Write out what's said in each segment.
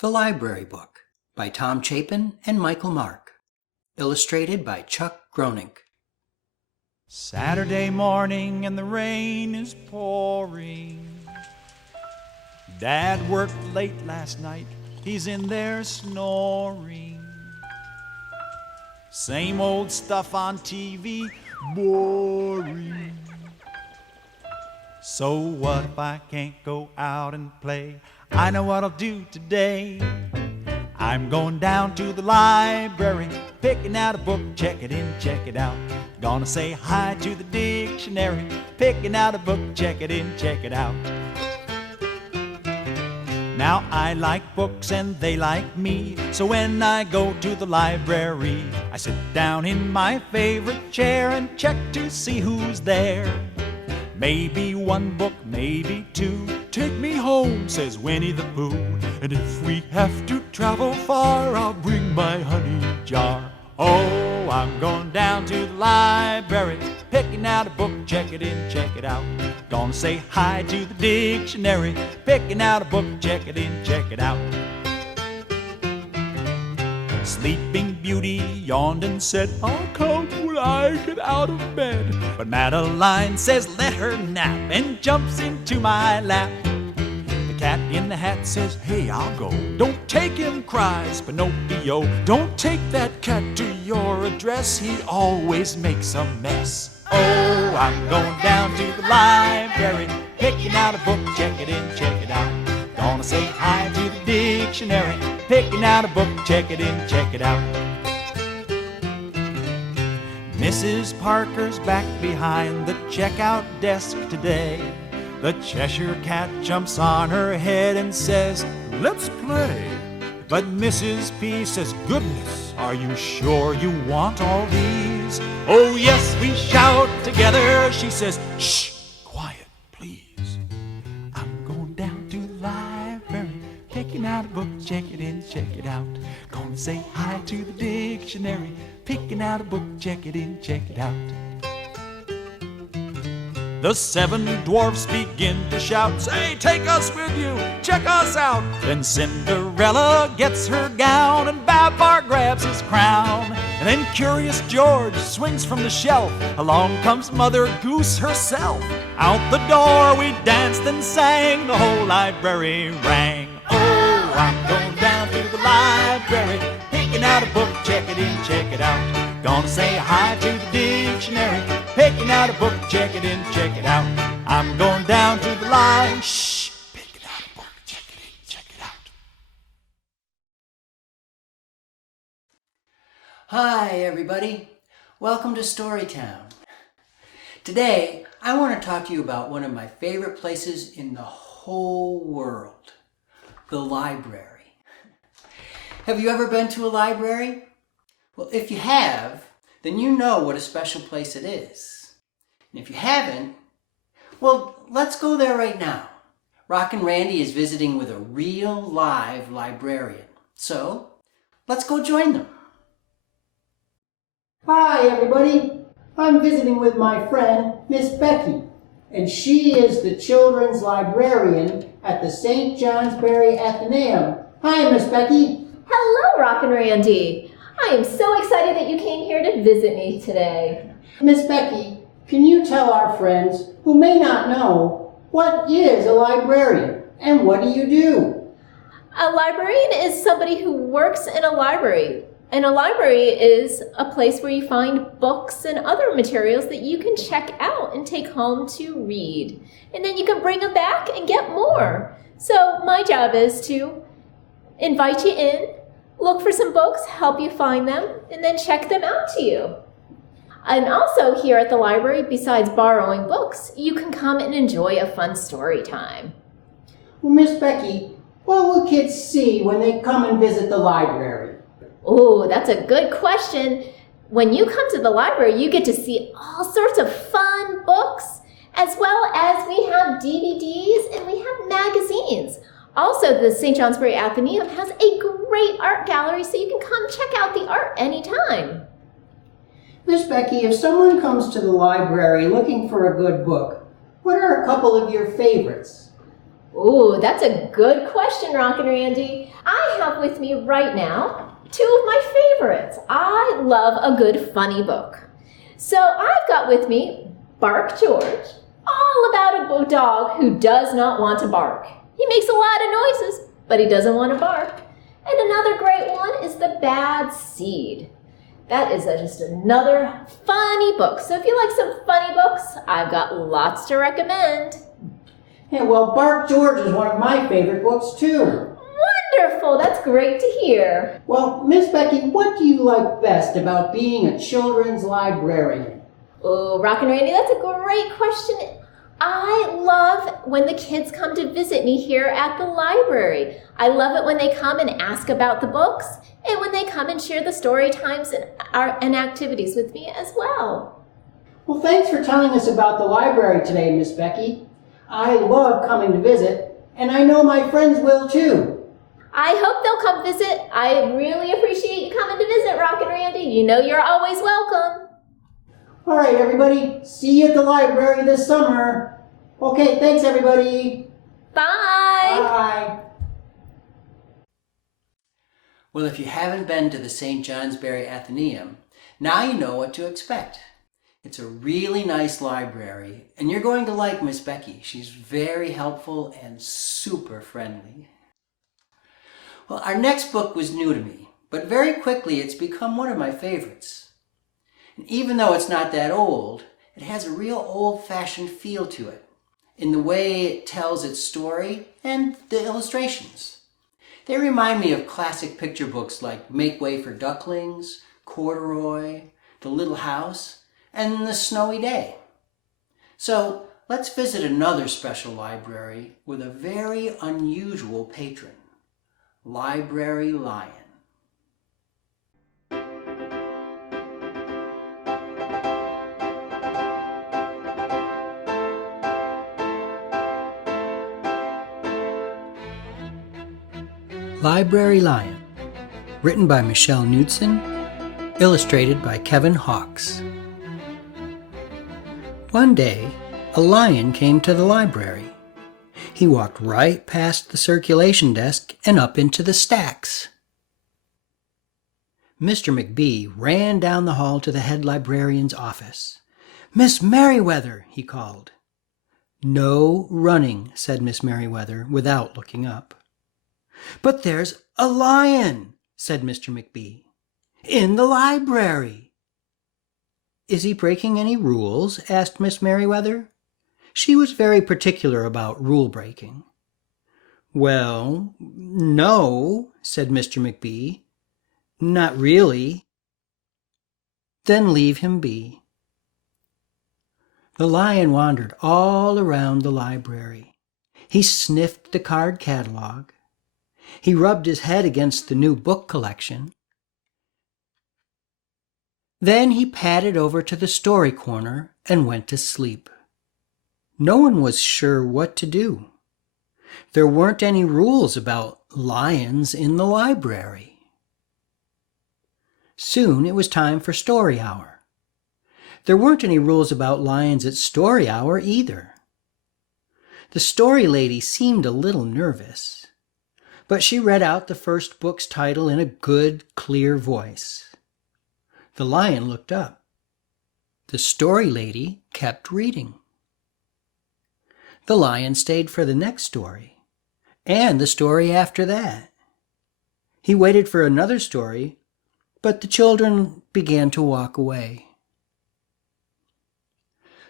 The Library Book by Tom Chapin and Michael Mark. Illustrated by Chuck Groening. Saturday morning and the rain is pouring. Dad worked late last night, he's in there snoring. Same old stuff on TV, boring. So what if I can't go out and play? I know what I'll do today. I'm going down to the library, picking out a book, check it in, check it out. Gonna say hi to the dictionary, picking out a book, check it in, check it out. Now I like books and they like me, so when I go to the library, I sit down in my favorite chair and check to see who's there. Maybe one book, maybe two. Take me home, says Winnie the Pooh. And if we have to travel far, I'll bring my honey jar. Oh, I'm going down to the library, picking out a book, check it in, check it out. Gonna say hi to the dictionary, picking out a book, check it in, check it out. Sleeping Beauty yawned and said, I'll come when I get out of bed. But Madeline says, let her nap, and jumps into my lap. The Cat in the Hat says, hey, I'll go. Don't take him, cries Pinocchio. Don't take that cat to your address, he always makes a mess. Oh, I'm going down to the library, picking out a book, check it in, check it out. Gonna say hi to the dictionary, picking out a book, check it in, check it out. Mrs. Parker's back behind the checkout desk today. The Cheshire Cat jumps on her head and says, let's play. But Mrs. P says, goodness, are you sure you want all these? Oh yes, we shout together. She says, shh, quiet, please. I'm going down to the library, picking out a book, check it in, check it out. Gonna say hi to the dictionary, picking out a book, check it in, check it out. The seven dwarfs begin to shout, say, take us with you, check us out. Then Cinderella gets her gown, and Babar grabs his crown. And then Curious George swings from the shelf, along comes Mother Goose herself. Out the door we danced and sang, the whole library rang. Oh, I'm going down to the library, picking out a book, check it in, check it out. Gonna say hi to the dictionary, picking out a book, check it in, check it out. I'm going down to the line, shh, picking out a book, check it in, check it out. Hi everybody, welcome to StoryTown. Today I want to talk to you about one of my favorite places in the whole world, the library. Have you ever been to a library? Well, if you have, then you know what a special place it is. And if you haven't, well, let's go there right now. Rockin' Randy is visiting with a real live librarian. So, let's go join them. Hi, everybody. I'm visiting with my friend, Miss Becky, and she is the children's librarian at the St. Johnsbury Athenaeum. Hi, Miss Becky. Hello, Rockin' Randy. I am so excited that you came here to visit me today. Miss Becky, can you tell our friends who may not know, what is a librarian and what do you do? A librarian is somebody who works in a library. And a library is a place where you find books and other materials that you can check out and take home to read. And then you can bring them back and get more. So my job is to invite you in, look for some books, help you find them, and then check them out to you. And also here at the library, besides borrowing books, you can come and enjoy a fun story time. Well, Miss Becky, what will kids see when they come and visit the library? Oh, that's a good question. When you come to the library, you get to see all sorts of fun books, as well as we have DVDs and we have magazines. Also, the St. Johnsbury Athenaeum has a great art gallery, so you can come check out the art anytime. Miss Becky, if someone comes to the library looking for a good book, what are a couple of your favorites? Ooh, that's a good question, Rockin' Randy. I have with me right now two of my favorites. I love a good funny book. So I've got with me Bark George, all about a dog who does not want to bark. He makes a lot of noises, but he doesn't want to bark. And another great one is The Bad Seed. That is just another funny book. So if you like some funny books, I've got lots to recommend. Yeah, well, Bark George is one of my favorite books, too. Wonderful, that's great to hear. Well, Miss Becky, what do you like best about being a children's librarian? Oh, Rockin' Randy, that's a great question. I love when the kids come to visit me here at the library. I love it when they come and ask about the books, and when they come and share the story times and activities with me as well. Well, thanks for telling us about the library today, Miss Becky. I love coming to visit, and I know my friends will too. I hope they'll come visit. I really appreciate you coming to visit, Rockin' Randy. You know you're always welcome. All right, everybody. See you at the library this summer. Okay, thanks, everybody. Bye. Bye. Well, if you haven't been to the St. Johnsbury Athenaeum, now you know what to expect. It's a really nice library, and you're going to like Miss Becky. She's very helpful and super friendly. Well, our next book was new to me, but very quickly it's become one of my favorites. And even though it's not that old, it has a real old-fashioned feel to it, in the way it tells its story and the illustrations. They remind me of classic picture books like Make Way for Ducklings, Corduroy, The Little House, and The Snowy Day. So let's visit another special library with a very unusual patron, Library Lion. Library Lion, written by Michelle Knudsen, illustrated by Kevin Hawkes. One day, a lion came to the library. He walked right past the circulation desk and up into the stacks. Mr. McBee ran down the hall to the head librarian's office. "Miss Merriweather," he called. "No running," said Miss Merriweather without looking up. "But there's a lion," said Mr. McBee, "in the library." "Is he breaking any rules?" asked Miss Merriweather. She was very particular about rule breaking. "Well, no," said Mr. McBee. "Not really." "Then leave him be." The lion wandered all around the library. He sniffed the card catalog. He rubbed his head against the new book collection. Then he padded over to the story corner and went to sleep. No one was sure what to do. There weren't any rules about lions in the library. Soon it was time for story hour. There weren't any rules about lions at story hour either. The story lady seemed a little nervous, but she read out the first book's title in a good, clear voice. The lion looked up. The story lady kept reading. The lion stayed for the next story, and the story after that. He waited for another story, but the children began to walk away.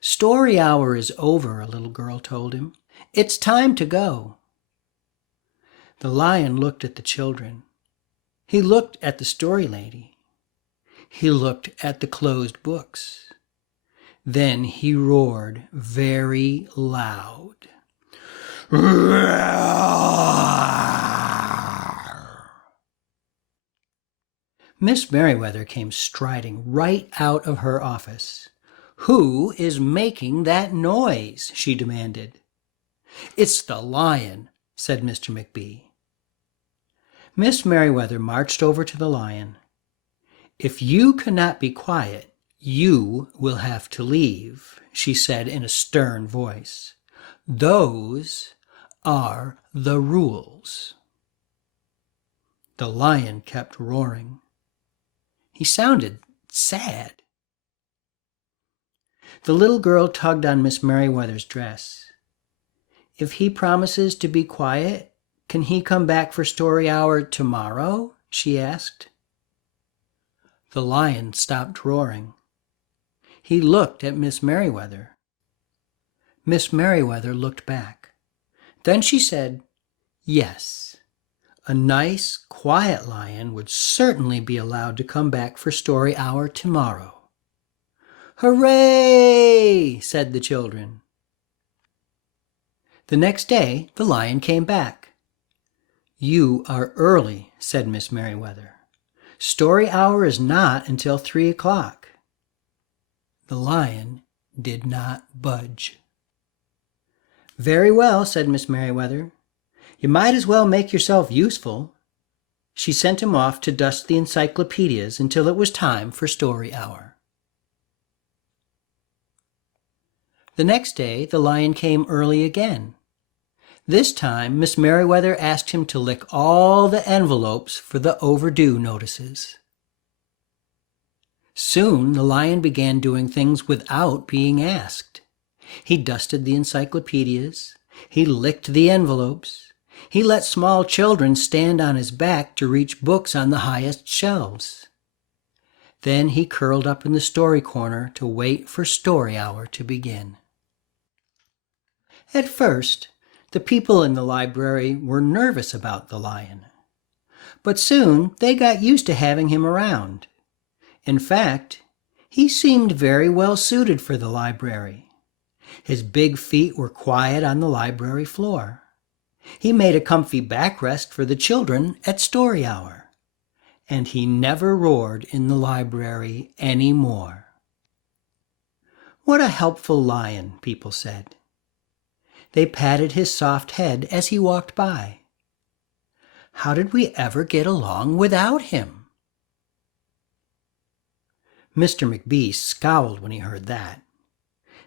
"Story hour is over," a little girl told him. "It's time to go." The lion looked at the children. He looked at the story lady. He looked at the closed books. Then he roared very loud. Miss Merriweather came striding right out of her office. "Who is making that noise?" she demanded. "It's the lion," said Mr. McBee. Miss Merriweather marched over to the lion. "If you cannot be quiet, you will have to leave," she said in a stern voice. "Those are the rules?" The lion kept roaring. He sounded sad. The little girl tugged on Miss Merriweather's dress. "If he promises to be quiet, can he come back for story hour tomorrow?" she asked. The lion stopped roaring. He looked at Miss Merriweather. Miss Merriweather looked back. Then she said, "Yes, a nice, quiet lion would certainly be allowed to come back for story hour tomorrow." "Hooray!" said the children. The next day, the lion came back. "You are early," said Miss Merriweather. "Story hour is not until 3 o'clock." The lion did not budge. "Very well," said Miss Merriweather. "You might as well make yourself useful." She sent him off to dust the encyclopedias until it was time for story hour. The next day, the lion came early again. This time, Miss Merriweather asked him to lick all the envelopes for the overdue notices. Soon, the lion began doing things without being asked. He dusted the encyclopedias. He licked the envelopes. He let small children stand on his back to reach books on the highest shelves. Then he curled up in the story corner to wait for story hour to begin. At first, the people in the library were nervous about the lion. But soon they got used to having him around. In fact, he seemed very well suited for the library. His big feet were quiet on the library floor. He made a comfy backrest for the children at story hour. And he never roared in the library any more. What a helpful lion, people said. They patted his soft head as he walked by. How did we ever get along without him? Mr. McBee scowled when he heard that.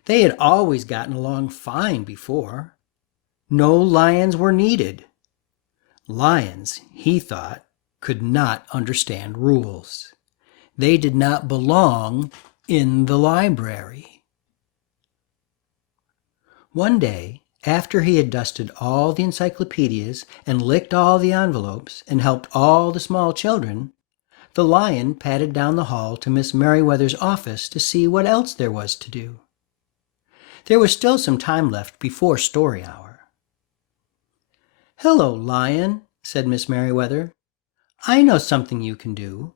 They had always gotten along fine before. No lions were needed. Lions, he thought, could not understand rules. They did not belong in the library. One day, after he had dusted all the encyclopedias and licked all the envelopes and helped all the small children, the lion padded down the hall to Miss Merriweather's office to see what else there was to do. There was still some time left before story hour. "Hello, Lion," said Miss Merriweather. "I know something you can do.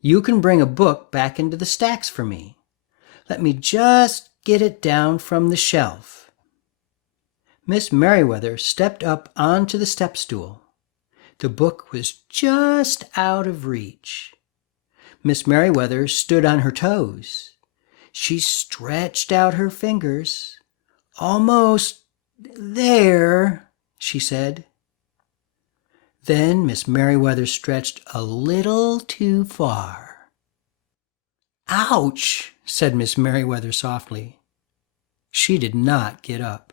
You can bring a book back into the stacks for me. Let me just get it down from the shelf." Miss Merriweather stepped up onto the step stool. The book was just out of reach. Miss Merriweather stood on her toes. She stretched out her fingers. "Almost there," she said. Then Miss Merriweather stretched a little too far. "Ouch!" said Miss Merriweather softly. She did not get up.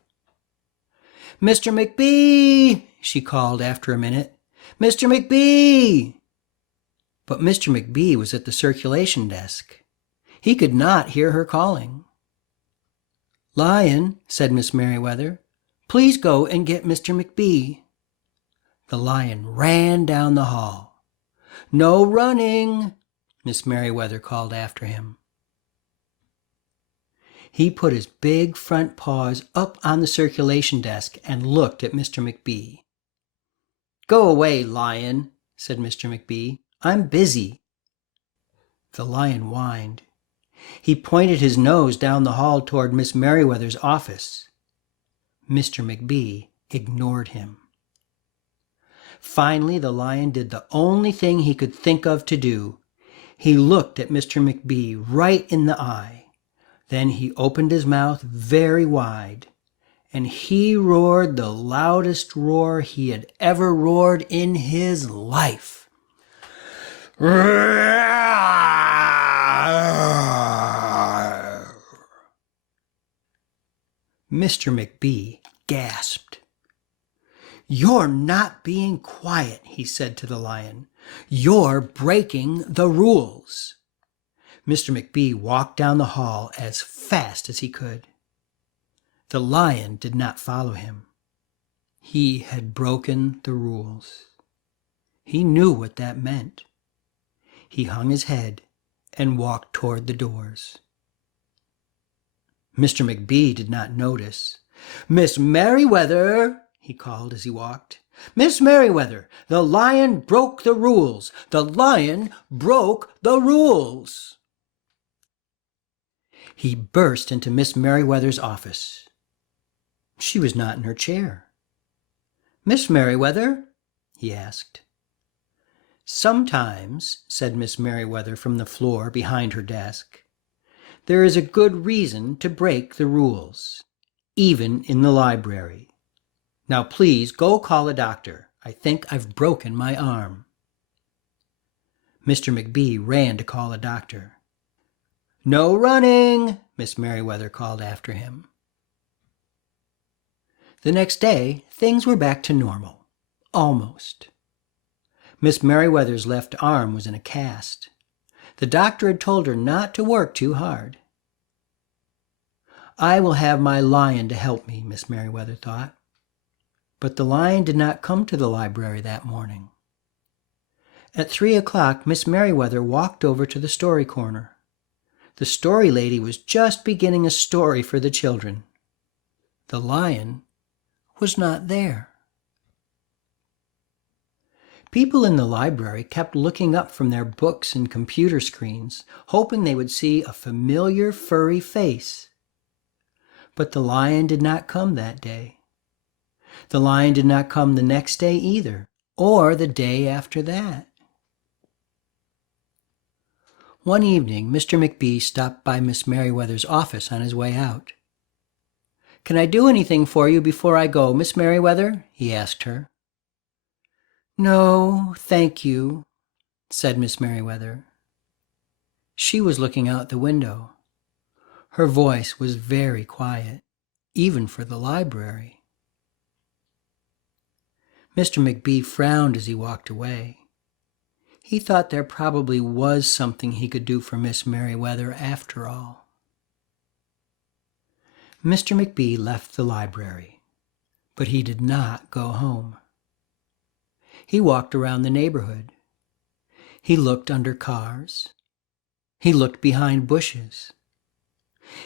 "Mr. McBee!" she called after a minute. "Mr. McBee!" But Mr. McBee was at the circulation desk. He could not hear her calling. "Lion," said Miss Merriweather, "please go and get Mr. McBee." The lion ran down the hall. "No running," Miss Merriweather called after him. He put his big front paws up on the circulation desk and looked at Mr. McBee. "Go away, Lion," said Mr. McBee. "I'm busy." The lion whined. He pointed his nose down the hall toward Miss Merriweather's office. Mr. McBee ignored him. Finally, the lion did the only thing he could think of to do. He looked at Mr. McBee right in the eye. Then he opened his mouth very wide, and he roared the loudest roar he had ever roared in his life. Mr. McBee gasped. "You're not being quiet," he said to the lion. "You're breaking the rules." Mr. McBee walked down the hall as fast as he could. The lion did not follow him. He had broken the rules. He knew what that meant. He hung his head and walked toward the doors. Mr. McBee did not notice. "Miss Merriweather," he called as he walked. "Miss Merriweather, the lion broke the rules. The lion broke the rules." He burst into Miss Merriweather's office. She was not in her chair. "Miss Merriweather?" he asked. "Sometimes," said Miss Merriweather from the floor behind her desk, "there is a good reason to break the rules, even in the library. Now please go call a doctor. I think I've broken my arm." Mr. McBee ran to call a doctor. "No running," Miss Merriweather called after him. The next day, things were back to normal. Almost. Miss Merriweather's left arm was in a cast. The doctor had told her not to work too hard. "I will have my lion to help me," Miss Merriweather thought. But the lion did not come to the library that morning. At 3 o'clock, Miss Merriweather walked over to the story corner. The story lady was just beginning a story for the children. The lion was not there. People in the library kept looking up from their books and computer screens, hoping they would see a familiar furry face. But the lion did not come that day. The lion did not come the next day either, or the day after that. One evening, Mr. McBee stopped by Miss Merriweather's office on his way out. "Can I do anything for you before I go, Miss Merriweather?" he asked her. "No, thank you," said Miss Merriweather. She was looking out the window. Her voice was very quiet, even for the library. Mr. McBee frowned as he walked away. He thought there probably was something he could do for Miss Merriweather after all. Mr. McBee left the library, but he did not go home. He walked around the neighborhood. He looked under cars. He looked behind bushes.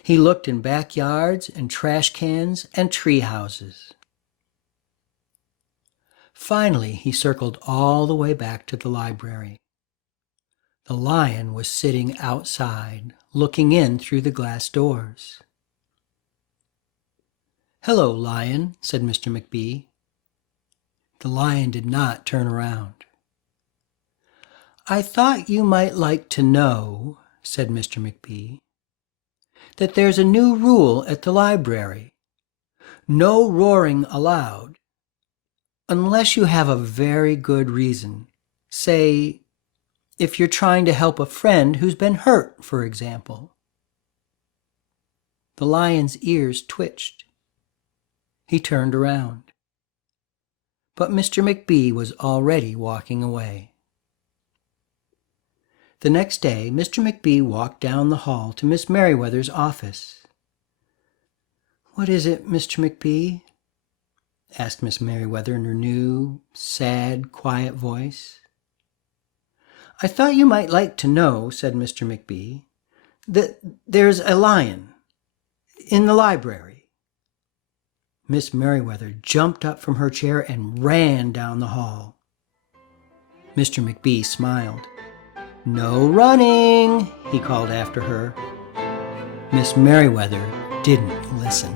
He looked in backyards and trash cans and tree houses. Finally, he circled all the way back to the library. The lion was sitting outside, looking in through the glass doors. "Hello, lion," said Mr. McBee. The lion did not turn around. "I thought you might like to know," said Mr. McBee, "that there's a new rule at the library. No roaring allowed, unless you have a very good reason. Say, if you're trying to help a friend who's been hurt, for example." The lion's ears twitched. He turned around. But Mr. McBee was already walking away. The next day, Mr. McBee walked down the hall to Miss Merriweather's office. "What is it, Mr. McBee?" asked Miss Merriweather in her new, sad, quiet voice. "I thought you might like to know," said Mr. McBee, "that there's a lion in the library." Miss Merriweather jumped up from her chair and ran down the hall. Mr. McBee smiled. "No running," he called after her. Miss Merriweather didn't listen.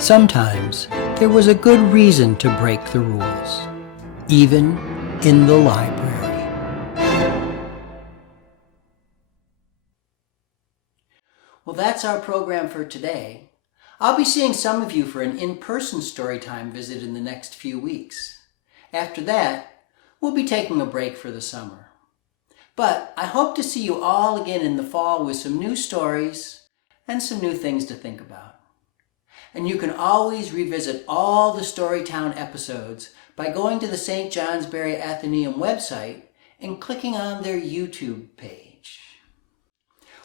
Sometimes there was a good reason to break the rules, even in the library. Well, that's our program for today. I'll be seeing some of you for an in-person Storytime visit in the next few weeks. After that, we'll be taking a break for the summer. But I hope to see you all again in the fall with some new stories and some new things to think about. And you can always revisit all the StoryTown episodes by going to the St. Johnsbury Athenaeum website and clicking on their YouTube page.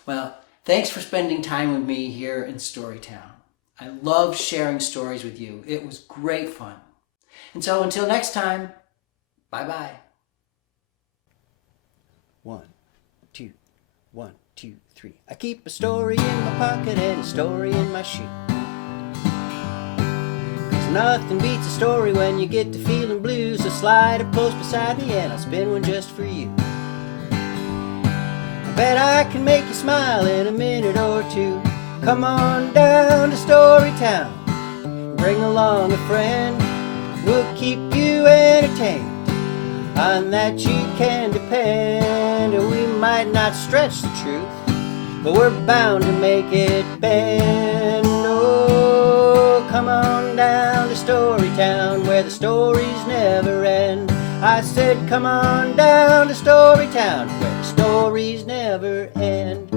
Well, thanks for spending time with me here in StoryTown. I love sharing stories with you. It was great fun. And so until next time, bye-bye. 1, 2, 1, 2, 3. I keep a story in my pocket and a story in my shoe. 'Cause nothing beats a story when you get to feeling blue. So slide up close beside me and I'll spin one just for you. I bet I can make you smile in a minute or two. Come on down to StoryTown. Bring along a friend. We'll keep you entertained. On that you can depend. We might not stretch the truth, but we're bound to make it bend. Oh, come on down to StoryTown, where the stories never end. I said come on down to StoryTown, where the stories never end.